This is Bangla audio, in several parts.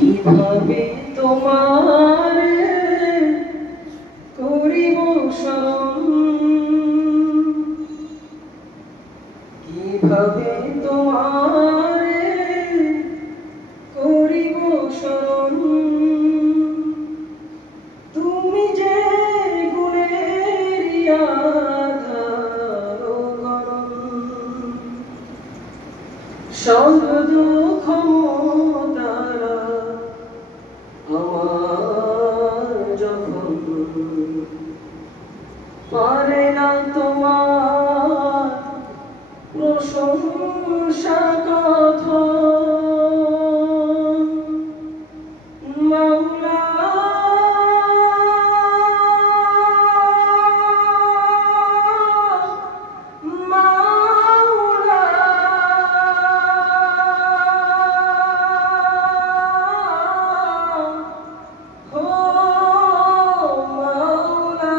কিভাবে তোমারে করিব স্মরণ, কিভাবে তোমারে করিব স্মরণ। তুমি যে গুণের আধার গরণ, সব দুঃখ মোতারা আমার যখন, পারে না তোমার প্রশংসা কথন। মাওলা মাওলা হো মাওলা,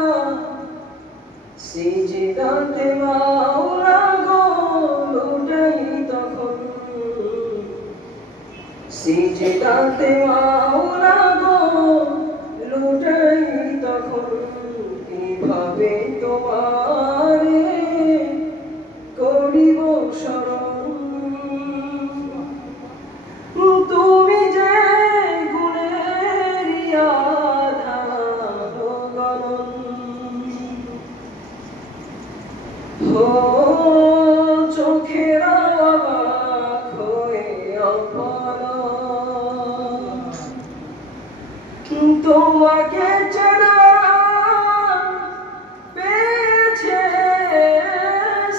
সিজদাতে মাওলা গো লুটাই তখন, সিজদাতে মাওলা গো লুটাই তখন। কিভাবে তোমারে করিব স্মরণ, তুমি যে গুণের আধার গরণ। ও চোখের অবাক হয়ে অপলক, তোমাকে চেনা পেয়েছে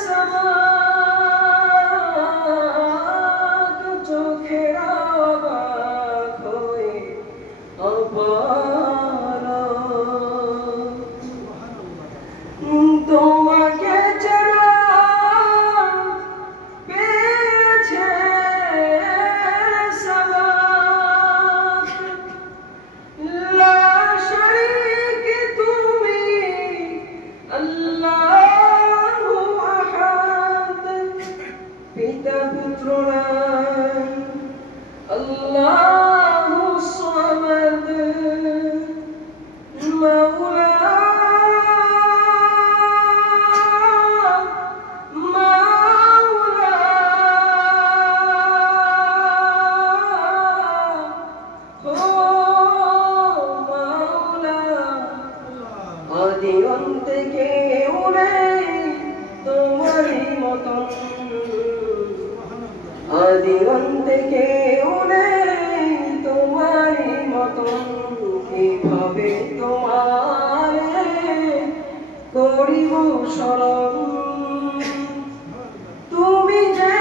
সামাক। চোখের অবাক হয়ে অপলক, তোমাকে চেনা পেয়েছে সামাক। লা শারীক তুমি আল্লাহু আহাদ, পিতা পুত্র নাই আল্লাহু সামাদ। মাওলা মাওলা হো মাওলা, আদি অন্তে কেউ নেই তোমারই মতন, আদি অন্তে কেউ নেই তোমারই মতন। কিভাবে তোমারে করিব স্মরণ, তুমি যে